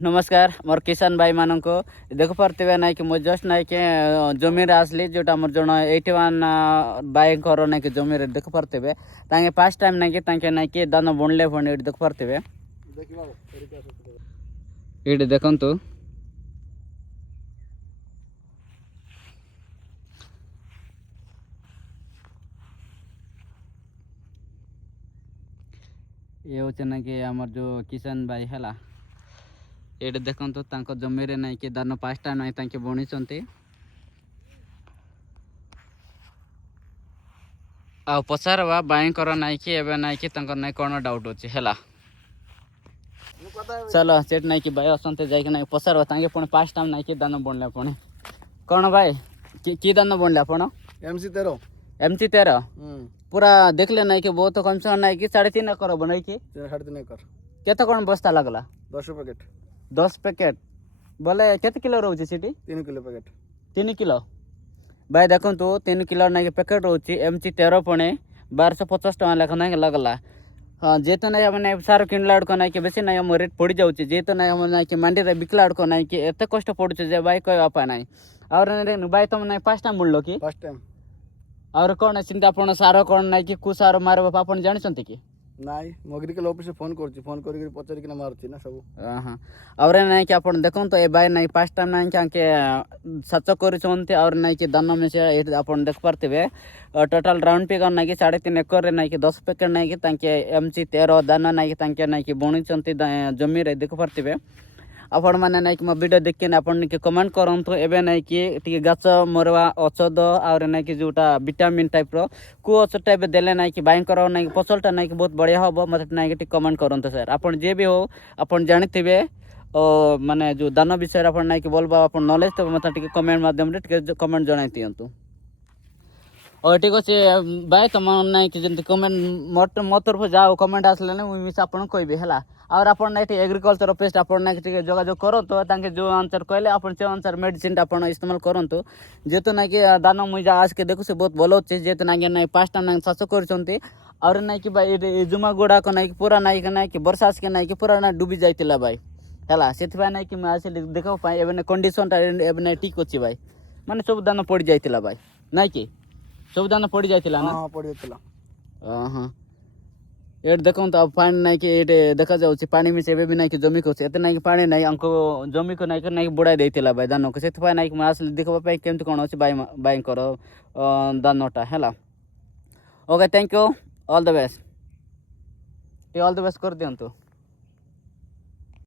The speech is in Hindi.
नमस्कार मोर किसान भाई मान को देख पारे ना कि मुझे जस्ट ना कि जमीन आसली जोटा मोर जो 81 भाई ना कि जमीन देख पारे फास्ट टाइम ना कि दान बुणले पुणी देख पारे ये देखु ये हूँ ना कि आमर जो किसान भाई है ये देखो जमीन ना कि दान पाँचटा ना बुणी आ पचारवा बाईकर ना कि एवं ना कि ना कौन डाउट अच्छे है चलो सेठ ना कि भाई असंते जाइए ना पचारवा तांके पुणी पाँचटा ना कि दान बुणले पुणी कौन भाई कि दान बुणले आप MC13 पूरा देखले ना कि बहुत कम से कम ना कि 3.5 एकर बनाई कि 3.5 एकर केते कौन बस्ता लगला 10 पैकेट बोले केते किलो रोचे सीटी 3 किलो पैकेट 3 किलो भाई देखो 3 किलो ना कि पैकेट रोचे MC13 पुणे 1250 टका लेखा ना लगला हाँ जेतो ना मैंने सार किनला आड़को ना कि बेसी ना रेट पड़ जाऊँच जेतो ना ना कि मंडी रे बिकला आड़को ना कि एत कष्ट पड़ुचे जे भाई कोई बापा ना और भाई तुम ना फर्स्ट टाइम बुणलो कि फर्स्ट टाइम और कौन चिंता आपण सार कौन ना कि कु सार मार बापा आपण जानिसंती कि नाई मगरिकल ऑफिस फोन करछि फोन करी पचारि किना मारछि ना सब हां और ना कि आपण देखन तो ए भाई ना फर्स्ट टाइम ना कि सच करछंती और ना कि दाना में से आपण देख पारथिबे टोटल राउंड फिगर ना कि 3.5 एकर रे ना कि 10 पैकेट ना कि तांके MC13 दाना ना कि तांके ना कि बुणिचंती जमी रे देख पारथिबे आपण मैंने ना कि मो वीडियो देख के आपण के कमेंट करंतु एबे ना कि टी गाछ मरवा औषध और ना कि जोटा विटामिन टाइप रो को औषध टाइप देले ना कि भयंकर ना कि फसलटा ना कि बहुत बढ़िया हो मत ना कि कमेंट करंतु सर आपण जे भी हो आपण जानिथिबे माने जो दान विषय आपण ना कि बोलबा आपण नॉलेज तो मत टी कमेंट माध्यम रे टी कमेंट जणाई दियंतु और ठीक अच्छे भाई तुम ना कि जंती कमेंट मो तरफ जाओ कमेंट आसले ना मुझे आपन कहबे हला और आपन ना एग्रीकल्चर पेस्ट आपन ना कि जोगाजोग करंतु तांके जो आंसर कहले आपन से आंसर मेडिसिन आपन इस्तेमाल करंतु जेतो ना कि दाना मुझे आज के देखु से बहुत भलो होचे जेतो ना कि पाँचटा ना चाष करछंती और ना कि भाई जुमा गोड़ा को ना कि पूरा ना कि वर्षा के ना कि पूरा ना डूबी जाइतिला भाई हला सेथबा ना कि मैं आसे देखो पाए एबे कंडीशन ता एबे ना ठीक अछि भाई माने सब दाना पड़ जाइतिला भाई ना कि सब दाना पड़ जाइतिला ना हां पड़ जाइतिला हां एट देखो तो पानी ना कि एटे देखा जाउछि पानी में से एबे भी ना कि जमी को से एते ना कि पानी ना अंको जमी को ना कि बुड़ाई देतिला भाई दानो को सेथबा ना कि मैं आसे देखबा पाए केमति कोन अछि भाई बाई करो दानोटा हला okay thank you all the best कर दियंतु।